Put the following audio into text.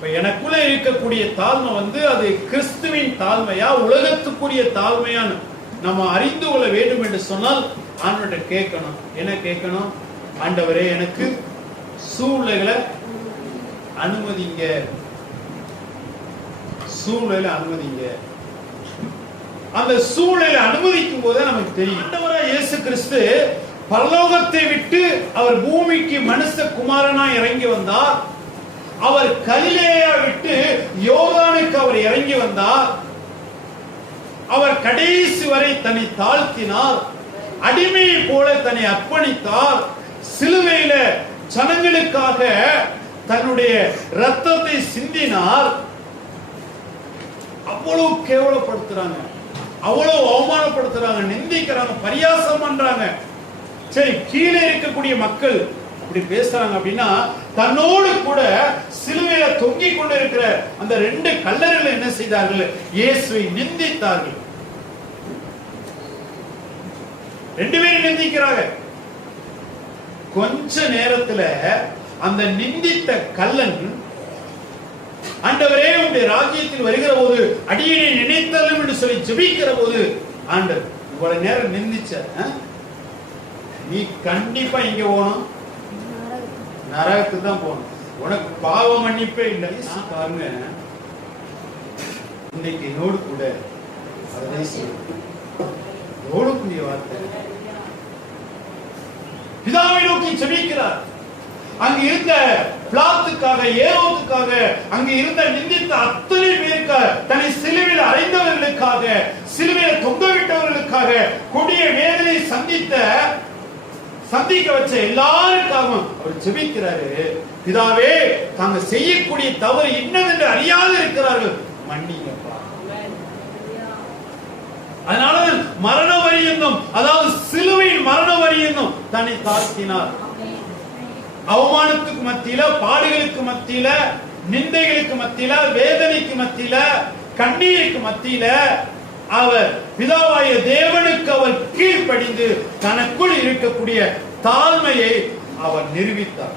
இப்ப எனக்குள்ள இருக்கக்கூடிய தாழ்மை வந்து அது கிறிஸ்துவின் தாழ்மையா உலகத்துக்குரிய தாழ்மையான்னு நம்ம அறிந்து கொள்ள வேண்டும் என்று சொன்னால் ஆண்டவர்கிட்ட கேட்கணும். என்ன கேட்கணும்? ஆண்டவரே எனக்கு சூழ்நிலைகளை அனுமதிங்க சூழ்நிலை அனுமதிங்க அந்த சூழ்நிலை அனுமதிக்கும் போதே நமக்கு தெரியும். ஆண்டவரா இயேசு கிறிஸ்து பரலோகத்தை விட்டு அவர் பூமிக்கு மனுஷ குமாரனா இறங்கி வந்தார். அவர் கலிலேயா விட்டு யோகானுக்கு அவர் இறங்கி வந்தார். அவர் கடைசி வரை தன்னை தாழ்த்தினார். அடிமையை போல தன்னை அர்ப்பணித்தார். சிலுவையில ஜனங்களுக்காக தன்னுடைய ரத்தத்தை சிந்தினார். அவ்வளவு கேவலப்படுத்துறாங்க. அவ்வளவு அவமானப்படுத்துறாங்க. நிந்திக்கிறாங்க. பரியாசம் பண்றாங்க. சரி கீழே இருக்கக்கூடிய மக்கள் அப்படி பேசுறாங்க அப்படின்னா தன்னோடு கூட சிலுவையில தொங்கிக் கொண்டிருக்கிற அந்த ரெண்டு கல்லர்கள் என்ன செய்தார்கள்? இயேசுவை நிந்தித்தார்கள். ரெண்டு பேரும் நிந்திக்கிறாங்க. கொஞ்ச நேரத்துல அந்த நிந்தித்த கல்லன் ஆண்டவரே உடைய ராஜ்யத்தில் வருகிற போது அடியனை நினைத்தாலும் என்று சொல்லி ஜபிக்கிற போது ஆண்டவர் இவ்வளவு நேரம் நிந்திச்ச நீ கண்டிப்பா இங்க போகணும். நரகத்துக்கு தான் போகணும். உனக்கு பாவ மன்னிப்பே இல்லை. பாருங்க இன்னைக்கு என்னோடு கூட அதை எவ்வளவு கூடிய வார்த்தை. பிதாவை நோக்கி செபிக்கிறார். அங்க இருந்த பிளாத்துக்காக ஏரோத்துக்காக அங்கு இருந்த நிந்தித்த அத்தனை பேருக்க தன்னை சிலுவையில் அறைந்தவர்களுக்காக சிலுவையில் தொங்க விட்டவர்களுக்காக கொடிய வேதனை சந்தித்த சந்திக்க வச்ச எல்லாருக்காகவும் அவர் ஜெபிக்கிறாரு. பிதாவே தாங்க செய்யக்கூடிய தவறு இன்னதென்று அறியாது இருக்கிறார்கள். மன்னிங்கப்பா. அதனால மரண வரி என்னும் அதாவது சிலுவையின் மரண வரி என்னும் தன்னை தாழ்த்தினார் அவமானத்துக்கு மத்தியில பாடுகளுக்கு மத்தியில நிந்தைகளுக்கு மத்தியில வேதனைக்கு மத்தியில கண்ணீருக்கு மத்தியில அவர் பிதாவாய தேவனுக்கு அவர் கீழ்ப்படிந்து தனக்குள் இருக்கக்கூடிய தாழ்மையை அவர் நிரூபித்தார்.